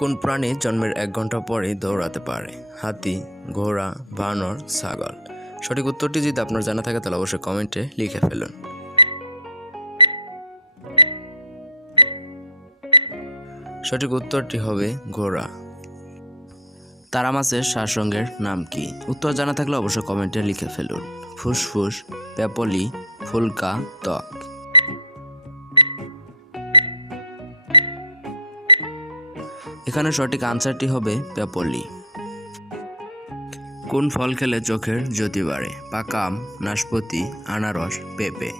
কোন প্রাণী জন্মের এক ঘণ্টা পরেই দৌড়াতে পারে? হাতি, ঘোড়া, বানর, ছাগল। সঠিক উত্তরটি যদি আপনার জানা থাকে, তাহলে অবশ্যই কমেন্টে লিখে ফেলুন। সঠিক উত্তরটি হবে ঘোড়া। তারা মাছের সারসঙ্গের নাম কি? উত্তর জানা থাকলে অবশ্যই কমেন্টে লিখে ফেলুন। ফুসফুস পেপলি ফুলকা, ত্বক। এখানে সঠিক আনসারটি হবে পেপলি। কোন ফল খেলে চোখের জ্যোতি বাড়ে? পাকাম নাশপাতি, আনারস, পেঁপে।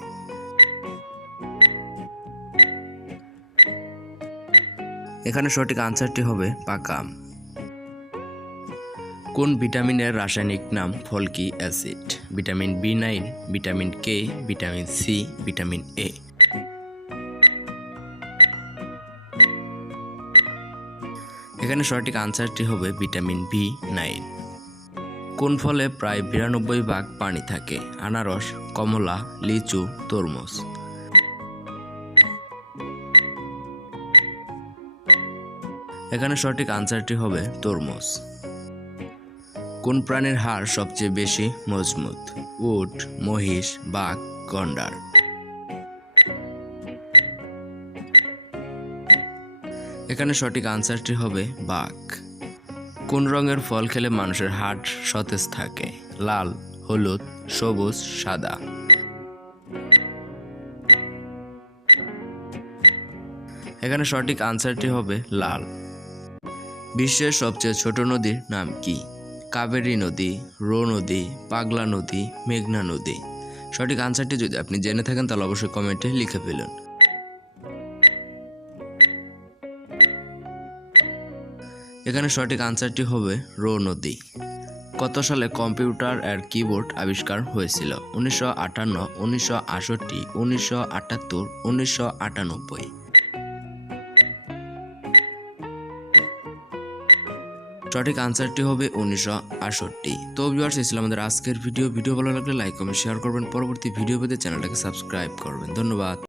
এখানে সঠিক আনসারটি হবে পাকাম কোন ভিটামিনের রাসায়নিক নাম folic acid? Vitamin B nine, vitamin K, vitamin C, vitamin A. এখানে সঠিক আনসারটি হবে ভিটামিন বি নাইন। কোন ফলে প্রায় বিরানব্বই ভাগ পানি থাকে? আনারস, কমলা, লিচু, তরমুজ। এখানে সঠিক আনসারটি হবে তরমুজ। কোন প্রাণীর হাড় সবচেয়ে বেশি মজবুত? উট, মহিষ, বাঘ, গন্ডার। এখানে সঠিক আনসারটি হবে বাঘ। কোন রঙের ফল খেলে মানুষের হাড় সতেজ থাকে? লাল, হলুদ, সবুজ, সাদা। এখানে সঠিক আনসারটি হবে লাল। বিশ্বের সবচেয়ে ছোট নদীর নাম কি? কাবেরী নদী, রো নদী, পাগলা নদী, মেঘনা নদী। সঠিক আনসারটি যদি আপনি জেনে থাকেন, তাহলে অবশ্যই কমেন্টে লিখে ফেলুন। এখানে সঠিক আনসারটি হবে রো নদী। কত সালে কম্পিউটার আর কিবোর্ড আবিষ্কার হয়েছিল? উনিশশো আটান্ন, উনিশশো আষট্টি উনিশশো আটাত্তর, উনিশশো আটানব্বই। সঠিক আনসারটি হবে উনিশশো আষট্টি তো ভিউয়ার্স ছিল আমাদের আজকের ভিডিও ভিডিও ভালো লাগলে লাইক কমেন্ট শেয়ার করবেন। পরবর্তী ভিডিও পেতে চ্যানেলটাকে সাবস্ক্রাইব করবেন। ধন্যবাদ।